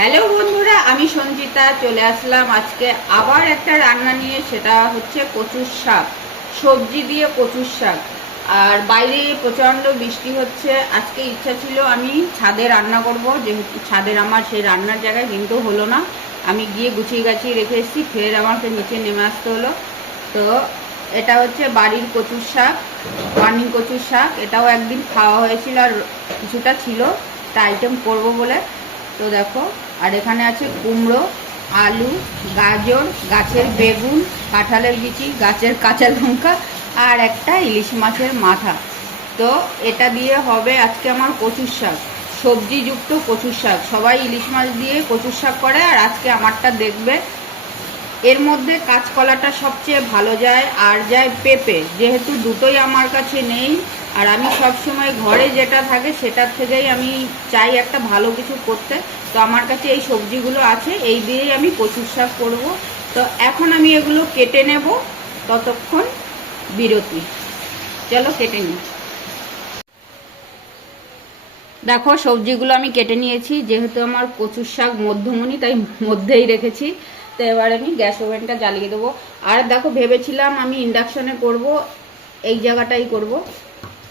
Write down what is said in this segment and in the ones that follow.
Hello বন্ধুরা, আমি সঞ্জিতা, চলে আসলাম আজকে আবার একটা রান্না নিয়ে, সেটা হচ্ছে কচুর শাক, সবজি দিয়ে কচুর শাক। আর বাইরে প্রচণ্ড বৃষ্টি হচ্ছে, আজকে ইচ্ছা ছিল আমি ছাদে রান্না করব, যেহেতু ছাদের আমার সেই রান্নার জায়গায় কিন্তু হলো না। আমি গিয়ে গুছিয়ে গাছিয়ে রেখে এসেছি, ফের আমাকে নিচে নেমে আসতে হলো। তো এটা হচ্ছে বাড়ির কচুর শাক ওয়ার্নিং কচুর শাক। এটাও একদিন খাওয়া হয়েছিল আর কিছুটা ছিল তা আইটেম করব বলে। তো দেখো আর এখানে আছে কুমড়ো, আলু, গাজর, গাছের বেগুন, কাঁঠালের বিচি গাছের কাঁচা লঙ্কা আর একটা ইলিশ মাছের মাথা। তো এটা দিয়ে হবে আজকে আমার কচুর শাক, সবজিযুক্ত কচুর শাক। সবাই ইলিশ মাছ দিয়ে কচুর শাক করে আর আজকে আমারটা দেখবে এর মধ্যে কাঁচকলাটা সবচেয়ে ভালো যায় আর যায় পেঁপে, যেহেতু দুটোই আমার কাছে নেই আর আমি সব সময় ঘরে যেটা থাকে সেটার থেকেই আমি চাই একটা ভালো কিছু করতে। তো আমার কাছে এই সবজিগুলো আছে, এই দিয়েই আমি কচুর শাক করব। তো এখন আমি এগুলো কেটে নেব ততক্ষণ বিরতি। চলো কেটে নিই। দেখো, সবজিগুলো আমি কেটে নিয়েছি, যেহেতু আমার কচুর শাক মধ্যমণি, তাই মধ্যেই রেখেছি। তো এবার আমি গ্যাস ওভেনটা জ্বালিয়ে দেবো। আর দেখো, ভেবেছিলাম আমি ইন্ডাকশনে করব, এই জায়গাটাই করব।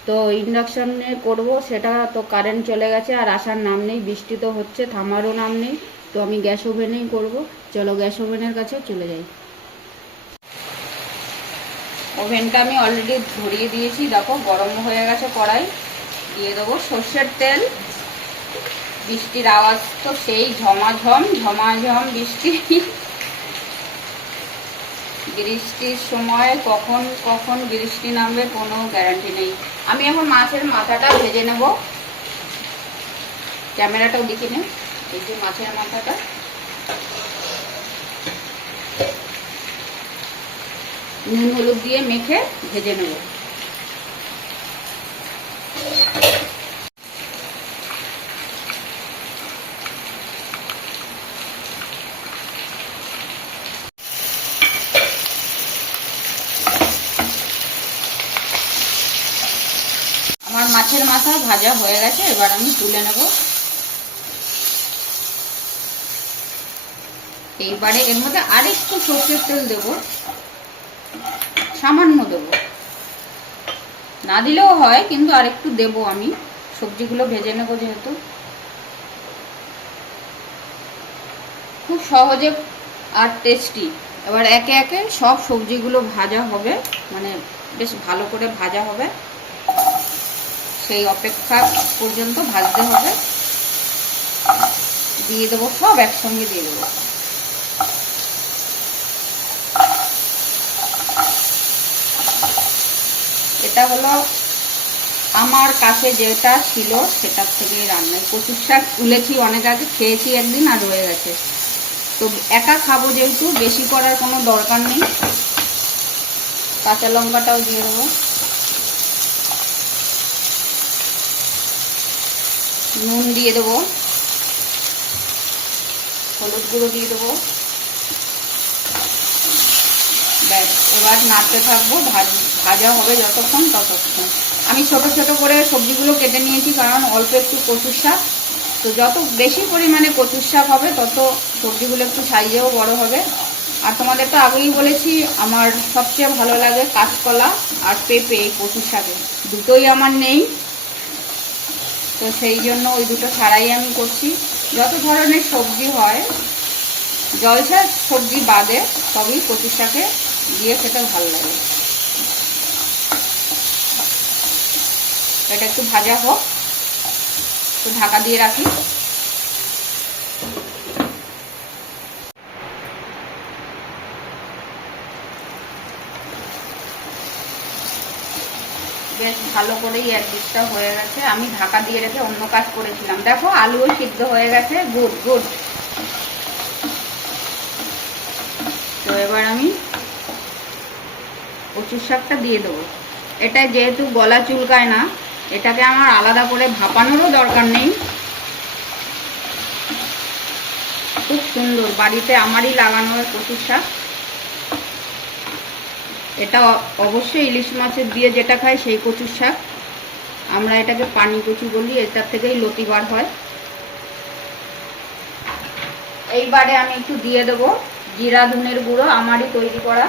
তো ইন্ডাকশনে করব, সেটা তো কারেন্ট চলে গেছে, আর আসার নাম নেই, বৃষ্টি তো হচ্ছে, থামারও নাম নেই। তো আমি গ্যাস ওভেনেই করব। চলো গ্যাস ওভেনের কাছে চলে যাই। ওভেনটা আমি অলরেডি ধরিয়ে দিয়েছি, দেখো, গরম হয়ে গেছে কড়াই। দিয়ে দেবো সর্ষের তেল। বৃষ্টির আওয়াজ তো সেই ঝমাঝম ঝমাঝম বৃষ্টি। বৃষ্টির সময় কখন কখন বৃষ্টি নামবে কোনো গ্যারান্টি নেই। আমি এখন মাছের মাথাটা ভেজে নেব। ক্যামেরাটাও দেখে নিন। এই মাছের মাথাটা। নুন হলুদ দিয়ে মেখে ভেজে নেব। আমার মাছের মাথা ভাজা হয়ে গেছে, এবার আমি তুলে নেব। এইবারে এর মধ্যে আরেকটু সর্ষের তেল দেব। সামান্য দেব। না দিলেও হয়, কিন্তু আরেকটু দেব আমি। সবজিগুলো ভেজে নেব যেহেতু। খুব সহজে আর টেস্টি এবার একে একে সব সবজিগুলো ভাজা হবে মানে বেশ ভালো করে ভাজা হবে। সেই অপেক্ষা পর্যন্ত ভাজতে হবে। দিয়ে দেবো সব একসঙ্গে দিয়ে দেবো। এটা হলো আমার কাছে যেটা ছিল, সেটার থেকেই রান্না কচুর শাক তুলেছি, অনেক আগে খেয়েছি একদিন আর রয়ে গেছে। তো একা খাব যেহেতু, বেশি করার কোনো দরকার নেই। কাঁচা লঙ্কাটাও দিয়ে দেবো। নুন দিয়ে দেবো। হলুদ গুঁড়ো দিয়ে দেবো। ব্যাস, এবার নাড়তে থাকব, ভাজা হবে যতক্ষণ ততক্ষণ। আমি ছোট ছোট করে সবজিগুলো কেটে নিয়েছি, কারণ অল্প একটু কচুর শাক। তো যত বেশি পরিমাণে কচুর শাক হবে, তত সবজিগুলো একটু সাইজেও বড় হবে। আর তোমাদের তো আগেই বলেছি, আমার সবচেয়ে ভালো লাগে কাঁচকলা আর পেঁপে কচুর শাকে। দুটোই আমার নেই। তো সেই জন্য ওই দুটো ছাড়াই আমি করছি। যত ধরনের সবজি হয়, জলসা সবজি বাদে সবই প্রতিষ্ঠাকে দিয়ে খেতে ভালো লাগে। এটা একটু ভাজা হোক, একটু ঢাকা দিয়ে রাখি। বেশ ভালো করেই এক দিকটা হয়ে গেছে। আমি ঢাকা দিয়ে রেখে অন্য কাজ করেছিলাম। দেখো, আলুও সিদ্ধ হয়ে গেছে। গুড গুড তো এবার আমি কচুর শাকটা দিয়ে দেবো। এটা যেহেতু গলা চুলকায় না, এটাকে আমার আলাদা করে ভাপানোরও দরকার নেই। খুব সুন্দর, বাড়িতে আমারই লাগানো হয় কচুর শাক। এটা অবশ্যই ইলিশ মাছের দিয়ে যেটা খাই সেই কচুর শাক। আমরা এটাকে পানি কচু বলি, এটার থেকেই লতি বার হয়। এইবারে আমি একটু দিয়ে দেবো জিরা, ধনের গুঁড়ো, আমারই তৈরি করা।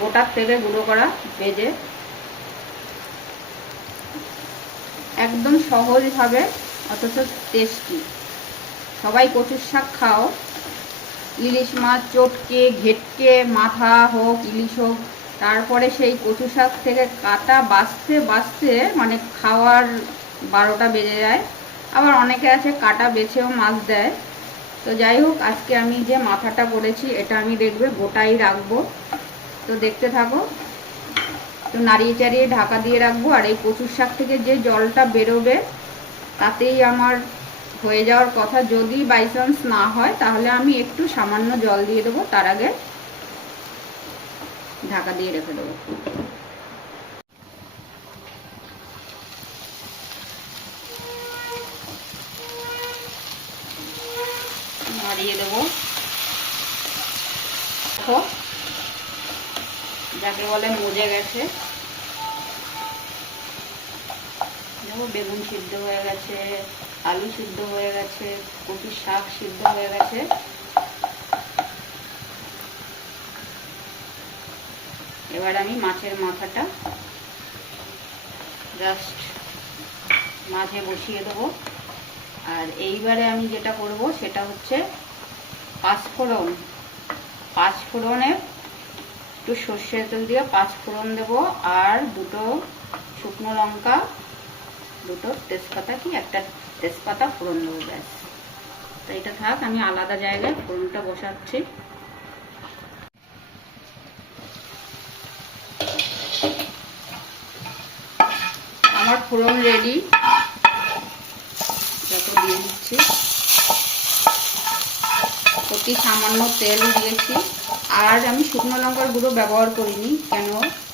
গোটার থেকে গুঁড়ো করা ভেজে। একদম সহজভাবে অথচ টেস্টি সবাই কচুর শাক খাও। ইলিশ মাছ চটকে, ঘেটকে, মাথা হোক, ইলিশ হোক, তারপরে সেই কচু শাক থেকে কাটা বাঁচতে বাঁচতে মানে খাওয়ার বারোটা বেজে যায়। আবার অনেকে আছে কাটা বেছেও মাছ দেয়। তো যাই হোক, আজকে আমি যে মাথাটা করেছি এটা আমি দেখবে গোটাই রাখব। তো দেখতে থাকো। তো নাড়িয়ে চাড়িয়ে ঢাকা দিয়ে রাখব। আর এই কচুর শাক থেকে যে জলটা বেরোবে, তাতেই আমার হয়ে যাওয়ার কথা যদি বাই চান্স না হয়, তাহলে আমি একটু সামান্য জল দিয়ে দেবো, তার আগে ঢাকা দিয়ে রেখে দেবো। দেবো। যাকে বলে মজে গেছে। বেগুন সিদ্ধ হয়ে গেছে। আলু সিদ্ধ হয়ে গেছে কচু শাক সিদ্ধ হয়ে গেছে। এবার আমি মাছের মাথাটা জাস্ট মাঝে বসিয়ে দেবো। আর এইবারে আমি যেটা করব, সেটা হচ্ছে পাঁচফোড়ন। পাঁচফোড়নে একটু সর্ষের তেল দিয়ে পাঁচফোড়ন দেবো, আর দুটো শুকনো লঙ্কা দুটো তেজপাতা কি, একটা তেজপাতা ফোড়ন দেবো, ব্যাস। তো এটা থাক, আমি আলাদা জায়গায় ফোড়নটা বসাচ্ছি। আমার ফোড়ন রেডি যত দিয়ে দিচ্ছি। অতি সামান্য তেল দিয়েছি। আর আমি শুকনো লঙ্কার গুঁড়ো ব্যবহার করিনি, কেন?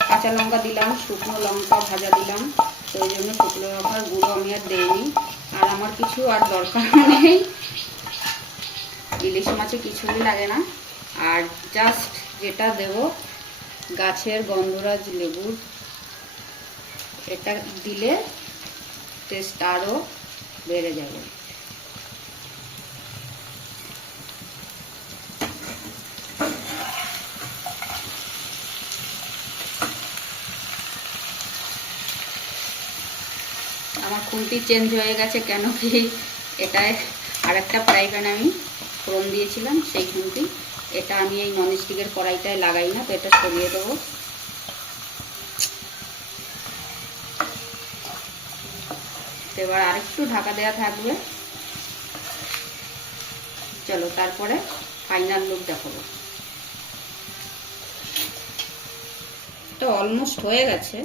কাঁচা লঙ্কা দিলাম, শুকনো লঙ্কা ভাজা দিলাম। তো ওই জন্য শুকনো লঙ্কার গুঁড়ো আমি আর দেইনি। আর আমার কিছু আর দরকার নেই। ইলিশ মাছে কিছুই লাগে না। আর জাস্ট যেটা দেব, গাছের গন্ধরাজ লেবুর এটা দিলে টেস্ট আরও বেড়ে যাবে। খুন্তি চেঞ্জ হয়ে গেছে কেন কি এটায় আর একটা ফ্রাই আমি ফোড়ন দিয়েছিলাম সেই খুন্তি এটা আমি এই ননস্টিকের কড়াইটায় লাগাই না, তো এটা সরিয়ে দেবো। এবার আরেকটু ঢাকা দেওয়া থাকবে। চলো, তারপরে ফাইনাল লুক দেখাবো। তো অলমোস্ট হয়ে গেছে।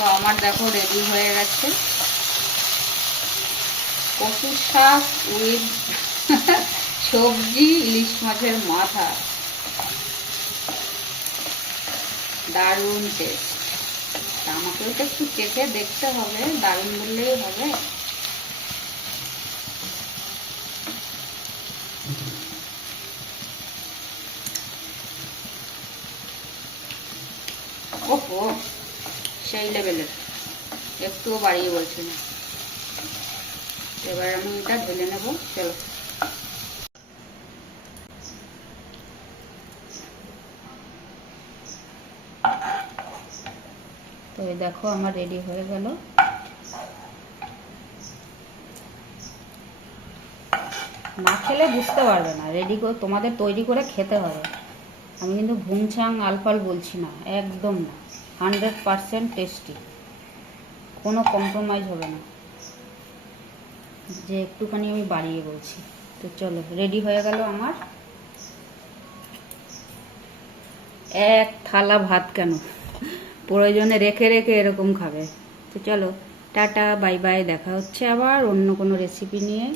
তো আমার দেখো রেডি হয়ে গেছে। কচুর শাক উইথ সবজি, ইলিশ মাছের মাথা। দারুণ টেস্ট আমাকেও তো একটু চেখে দেখতে হবে, দারুণ বললেই হবে। ওহো! সেই লেভেলের একটুও বাড়িয়ে বলছি না। এবার আমি এটা ঢেলে নেব, চলো। তো দেখো, আমার রেডি হয়ে গেল। না খেলে বুঝতে পারবে না। রেডি করে, তোমাদের তৈরি করে খেতে হবে। আমি কিন্তু ভুংছাং আলফাল বলছি না, একদম না। হান্ড্রেড পারসেন্ট টেস্টি কোনো কম্প্রোমাইজ হবে না। যে একটুখানি আমি বাড়িয়ে বলছি। তো চলো রেডি হয়ে গেল আমার? এক থালা ভাত কেন? প্রয়োজনে রেখে রেখে এরকম খাবে। তো চলো, টাটা বাই বাই দেখা হচ্ছে আবার অন্য কোনো রেসিপি নিয়ে।